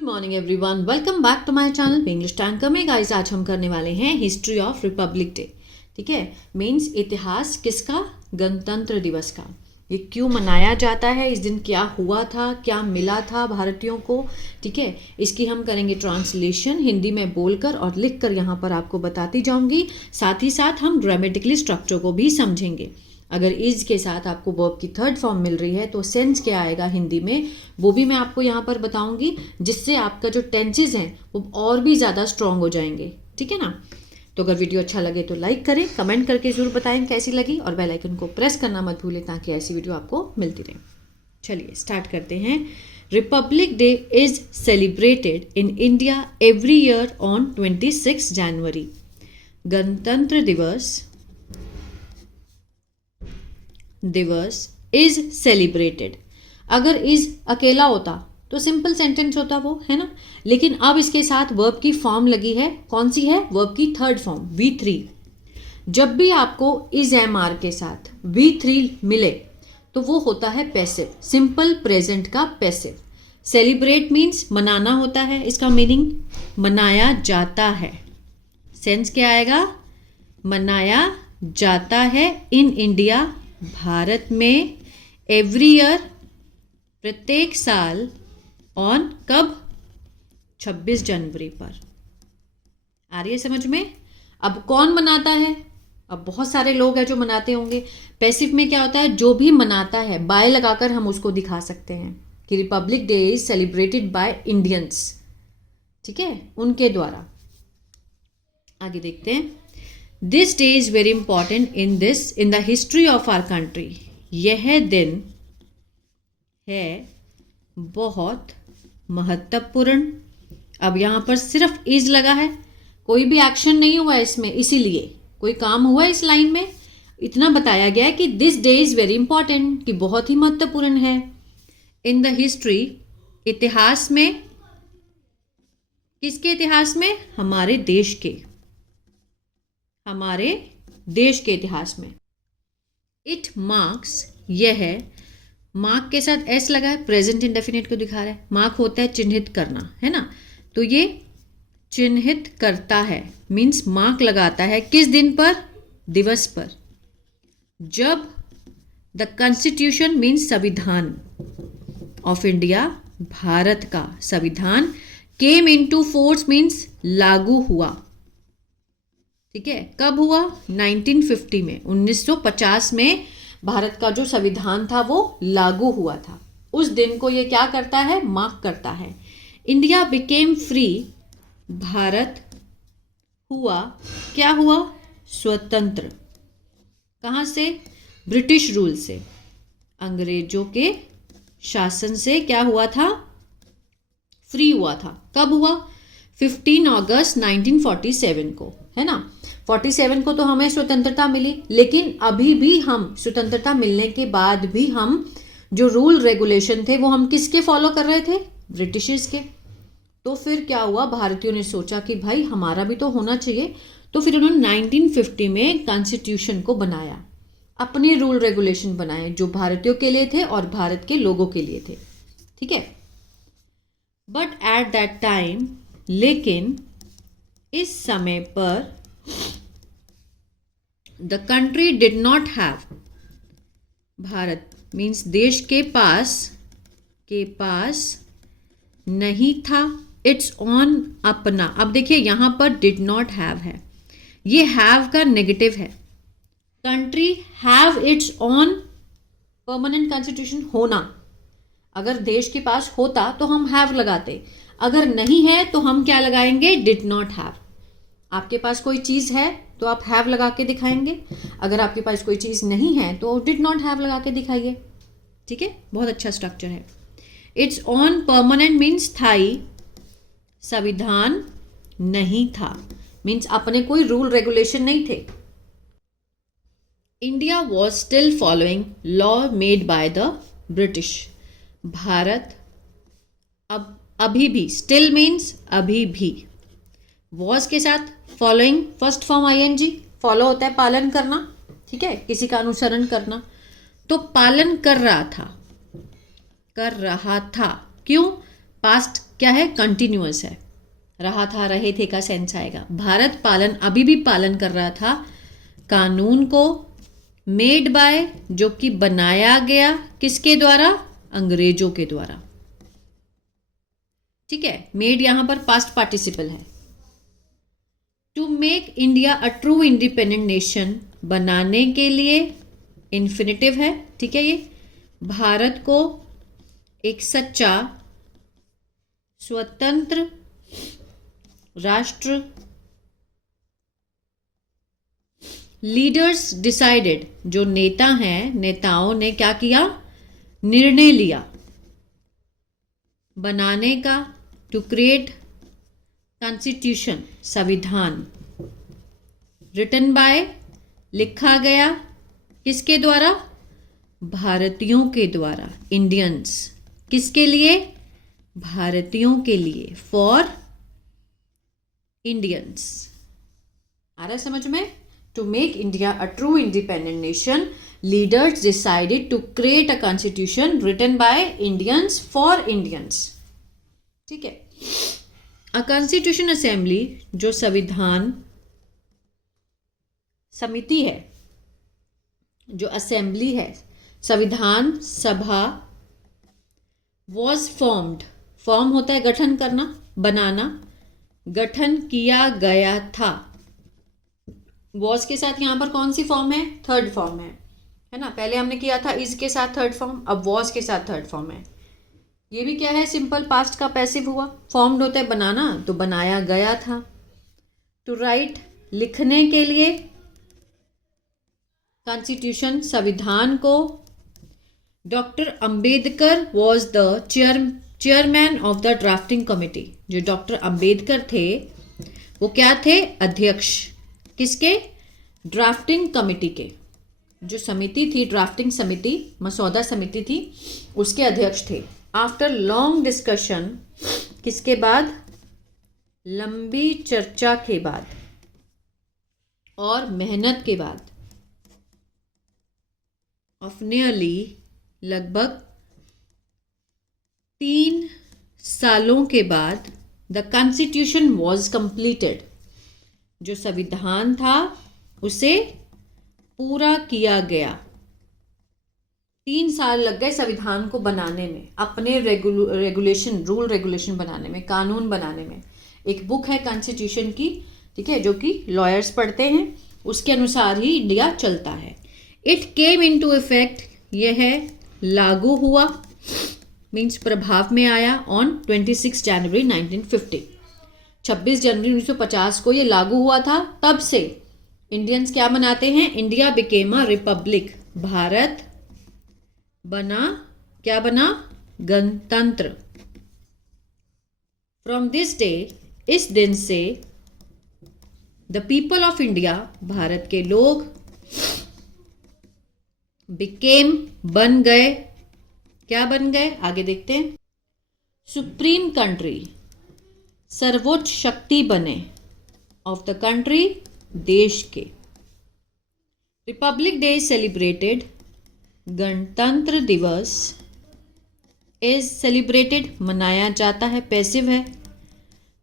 Good morning everyone, welcome back to my channel English tanker में। Guys आज हम करने वाले हैं हिस्ट्री ऑफ रिपब्लिक डे। ठीक है, मीन्स इतिहास किसका? गणतंत्र दिवस का। ये क्यों मनाया जाता है, इस दिन क्या हुआ था, क्या मिला था भारतीयों को। ठीक है, इसकी हम करेंगे ट्रांसलेशन हिंदी में बोलकर और लिखकर यहाँ पर आपको बताती जाऊंगी। साथ ही साथ हम ग्रामेटिकली स्ट्रक्चर को भी समझेंगे। अगर इज के साथ आपको वर्ब की थर्ड फॉर्म मिल रही है तो सेंस क्या आएगा हिंदी में, वो भी मैं आपको यहाँ पर बताऊंगी, जिससे आपका जो टेंसेज हैं वो और भी ज़्यादा स्ट्रॉन्ग हो जाएंगे। ठीक है ना। तो अगर वीडियो अच्छा लगे तो लाइक करें, कमेंट करके ज़रूर बताएं कैसी लगी, और बेल आइकन को प्रेस करना मत भूलें ताकि ऐसी वीडियो आपको मिलती रहे। चलिए स्टार्ट करते हैं। Republic Day is celebrated in India every year on 26 जनवरी। गणतंत्र दिवस इज सेलिब्रेटेड। अगर इज अकेला होता तो सिंपल सेंटेंस होता वो, है ना। लेकिन अब इसके साथ वर्ब की फॉर्म लगी है। कौन सी है? वर्ब की थर्ड फॉर्म V3। जब भी आपको इज एम आर के साथ V3 मिले तो वो होता है पैसिव, सिंपल प्रेजेंट का पैसिव। सेलिब्रेट मीन्स मनाना होता है, इसका मीनिंग मनाया जाता है। सेंस क्या आएगा? मनाया जाता है इन इंडिया, भारत में, एवरी ईयर प्रत्येक साल, ऑन कब? 26 जनवरी पर। आ रही है समझ में? अब कौन मनाता है? अब बहुत सारे लोग हैं जो मनाते होंगे। पैसिव में क्या होता है? जो भी मनाता है, बाय लगाकर हम उसको दिखा सकते हैं कि Republic Day is celebrated by Indians. ठीक है, उनके द्वारा। आगे देखते हैं। This day is very important in the history of our country. यह दिन है बहुत महत्वपूर्ण। अब यहाँ पर सिर्फ इज लगा है, कोई भी एक्शन नहीं हुआ इसमें, इसीलिए कोई काम हुआ इस लाइन में। इतना बताया गया है कि this day is very important, कि बहुत ही महत्वपूर्ण है। इन द हिस्ट्री, इतिहास में। किसके इतिहास में? हमारे देश के, हमारे देश के इतिहास में। इट मार्क्स, यह है, मार्क के साथ एस लगा है, प्रेजेंट इंडेफिनिट को दिखा रहा है। मार्क होता है चिन्हित करना, है ना। तो ये चिन्हित करता है, मीन्स मार्क लगाता है। किस दिन पर? दिवस पर, जब द कॉन्स्टिट्यूशन मीन्स संविधान ऑफ इंडिया, भारत का संविधान, केम इनटू फोर्स मीन्स लागू हुआ। ठीक है, कब हुआ? 1950 में, 1950 में भारत का जो संविधान था वो लागू हुआ था। उस दिन को ये क्या करता है? मार्क करता है। इंडिया बिकेम फ्री, भारत हुआ, क्या हुआ? स्वतंत्र। कहाँ से? ब्रिटिश रूल से, अंग्रेजों के शासन से क्या हुआ था? फ्री हुआ था। कब हुआ? 15 अगस्त 1947 को, है ना। 47 को तो हमें स्वतंत्रता मिली, लेकिन अभी भी हम स्वतंत्रता मिलने के बाद भी हम जो रूल रेगुलेशन थे वो हम किसके फॉलो कर रहे थे? ब्रिटिशर्स के। तो फिर क्या हुआ? भारतीयों ने सोचा कि भाई हमारा भी तो होना चाहिए, तो फिर उन्होंने 1950 में कॉन्स्टिट्यूशन को बनाया, अपने रूल रेगुलेशन बनाए जो भारतीयों के लिए थे और भारत के लोगों के लिए थे। ठीक है, बट एट दैट टाइम, लेकिन इस समय पर, the country did not have, Bharat means देश के पास नहीं था इट्स ऑन, अपना। अब देखिए यहां पर डिड नॉट हैव है, ये हैव का नेगेटिव है। Country have it's on permanent constitution, होना। अगर देश के पास होता तो हम हैव लगाते, अगर नहीं है तो हम क्या लगाएंगे? Did not have. आपके पास कोई चीज़ है तो आप हैव लगा के दिखाएंगे, अगर आपके पास कोई चीज़ नहीं है तो डिड नॉट हैव लगा के दिखाइए। ठीक है, बहुत अच्छा स्ट्रक्चर है। इट्स ऑन परमानेंट मीन्स स्थायी, संविधान नहीं था, मीन्स अपने कोई रूल रेगुलेशन नहीं थे। India was still following law made by the British, Bharat अब अभी भी, स्टिल मीन्स अभी भी, वॉज के साथ following first form ING, follow होता है पालन करना। ठीक है, किसी का अनुसरण करना, तो पालन कर रहा था, क्यों? पास्ट क्या है, कंटिन्यूअस है, रहा था, रहे थे का सेंस आएगा। भारत पालन, अभी भी पालन कर रहा था कानून को। मेड बाय, जो कि बनाया गया किसके द्वारा, अंग्रेजों के द्वारा। ठीक है, मेड यहां पर पास्ट पार्टिसिपल है। To make India a true independent nation, बनाने के लिए इन्फिनिटिव है। ठीक है, ये भारत को एक सच्चा स्वतंत्र राष्ट्र, लीडर्स डिसाइडेड, जो नेता हैं, नेताओं ने क्या किया, निर्णय लिया बनाने का। टू क्रिएट कॉन्स्टिट्यूशन, संविधान। रिटन बाय, लिखा गया किसके द्वारा, भारतीयों के द्वारा, इंडियंस। किसके लिए, भारतीयों के लिए, फॉर इंडियंस। आ रहा है समझ में। To make India a true independent nation, leaders decided to create a constitution written by Indians for Indians. ठीक है, अ कॉन्स्टिट्यूशन असेंबली, जो संविधान समिति है, जो असेंबली है, संविधान सभा। वॉज फॉर्म्ड, फॉर्म होता है गठन करना, बनाना, गठन किया गया था। वॉज के साथ यहां पर कौन सी फॉर्म है, थर्ड फॉर्म है ना। पहले हमने किया था इज के साथ थर्ड फॉर्म, अब वॉज के साथ थर्ड फॉर्म है। ये भी क्या है, सिंपल पास्ट का पैसिव हुआ। फॉर्म्ड होता है बनाना, तो बनाया गया था। टू राइट, लिखने के लिए, कॉन्स्टिट्यूशन, संविधान को। Doctor Ambedkar was the chairman of the drafting committee, जो डॉक्टर अंबेडकर थे वो क्या थे, अध्यक्ष किसके, ड्राफ्टिंग कमिटी के। जो समिति थी, ड्राफ्टिंग समिति, मसौदा समिति थी, उसके अध्यक्ष थे। आफ्टर लॉन्ग डिस्कशन, किसके बाद, लंबी चर्चा के बाद और मेहनत के बाद, ऑफ नियरली, लगभग 3 सालों के बाद, द कॉन्स्टिट्यूशन वॉज कंप्लीटेड, जो संविधान था उसे पूरा किया गया। 3 साल लग गए संविधान को बनाने में, अपने रेगुलेशन, रूल रेगुलेशन बनाने में, कानून बनाने में। एक बुक है कॉन्स्टिट्यूशन की, ठीक है, जो कि लॉयर्स पढ़ते हैं, उसके अनुसार ही इंडिया चलता है। इट केम इनटू इफेक्ट, यह है लागू हुआ, मीन्स प्रभाव में आया, ऑन 26 जनवरी 1950, 26 जनवरी 1950 को ये लागू हुआ था। तब से इंडियंस क्या मनाते हैं, India became a republic, Bharat बना, क्या बना, गणतंत्र। फ्रॉम दिस डे, इस दिन से, the people of India, Bharat के लोग, बिकेम, बन गए, क्या बन गए, आगे देखते हैं। सुप्रीम कंट्री, सर्वोच्च शक्ति बने, ऑफ द कंट्री, देश के। रिपब्लिक डे सेलिब्रेटेड, गणतंत्र दिवस इज सेलिब्रेटेड, मनाया जाता है, पैसिव है।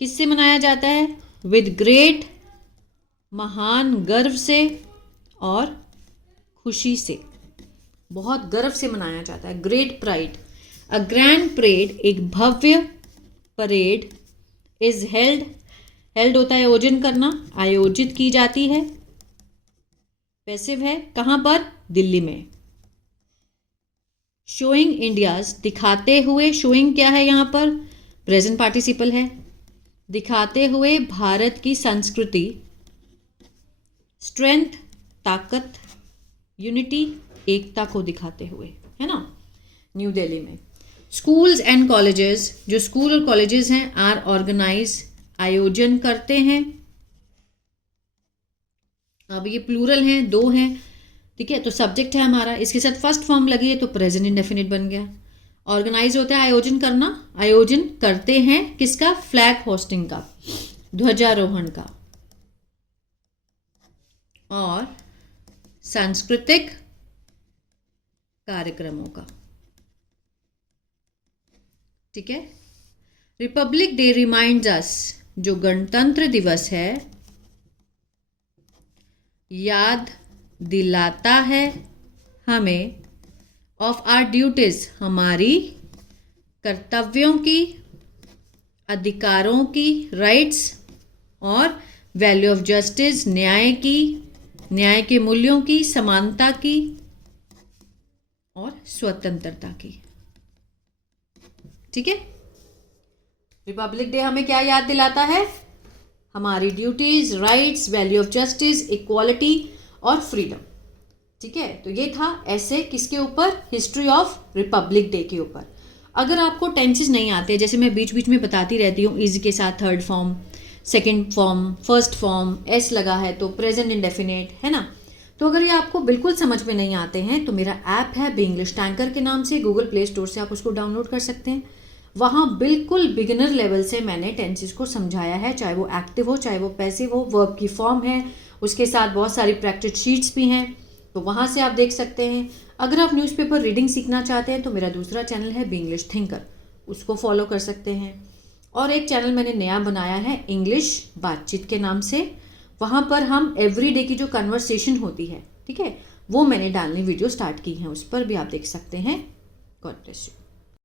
किससे मनाया जाता है, विद ग्रेट, महान गर्व से और खुशी से, बहुत गर्व से मनाया जाता है, great pride. A grand parade, एक भव्य परेड, इज हेल्ड, हेल्ड होता है आयोजन करना, आयोजित की जाती है, पैसिव है, कहां पर, दिल्ली में। शोइंग इंडियाज, दिखाते हुए, शोइंग क्या है यहां पर, प्रेजेंट पार्टिसिपल है, दिखाते हुए भारत की संस्कृति, स्ट्रेंथ, ताकत, यूनिटी, एकता को दिखाते हुए, है ना, न्यू दिल्ली में। स्कूल्स एंड कॉलेजेस, जो स्कूल और कॉलेजेस हैं, आर ऑर्गेनाइज, आयोजन करते हैं। अब ये प्लूरल हैं, 2 हैं, ठीक है, तो सब्जेक्ट है हमारा, इसके साथ फर्स्ट फॉर्म लगी है तो प्रेजेंट इंडेफिनिट बन गया। ऑर्गेनाइज होता है आयोजन करना, आयोजन करते हैं किसका, फ्लैग होस्टिंग का, ध्वजारोहण का, और सांस्कृतिक कार्यक्रमों का, ठीक है। रिपब्लिक डे रिमाइंड्स अस, जो गणतंत्र दिवस है याद दिलाता है हमें ऑफ आवर ड्यूटीज, हमारी कर्तव्यों की, अधिकारों की, राइट्स, और वैल्यू ऑफ जस्टिस, न्याय की, न्याय के मूल्यों की, समानता की और स्वतंत्रता की। ठीक है, रिपब्लिक डे हमें क्या याद दिलाता है? हमारी duties, rights, value of justice, equality और फ्रीडम। ठीक है, तो ये था ऐसे किसके ऊपर? हिस्ट्री ऑफ रिपब्लिक डे के ऊपर। अगर आपको टेंसेस नहीं आते, जैसे मैं बीच बीच में बताती रहती हूँ, इज के साथ third form, second form, first form, S लगा है तो प्रेजेंट इंडेफिनिट, है ना। तो अगर ये आपको बिल्कुल समझ में नहीं आते हैं तो मेरा ऐप है बी इंग्लिश टैंकर के नाम से, गूगल प्ले स्टोर से आप उसको डाउनलोड कर सकते हैं। वहाँ बिल्कुल बिगिनर लेवल से मैंने टेंसेस को समझाया है, चाहे वो एक्टिव हो चाहे वो पैसिव हो, वर्ब की फॉर्म है, उसके साथ बहुत सारी प्रैक्टिस शीट्स भी हैं, तो वहाँ से आप देख सकते हैं। अगर आप न्यूज़पेपर रीडिंग सीखना चाहते हैं तो मेरा दूसरा चैनल है बी इंग्लिश थिंकर, उसको फॉलो कर सकते हैं। और एक चैनल मैंने नया बनाया है इंग्लिश बातचीत के नाम से, वहाँ पर हम एवरीडे की जो कन्वर्सेशन होती है, ठीक है, वो मैंने डालनी वीडियो स्टार्ट की है, उस पर भी आप देख सकते हैं। God bless you.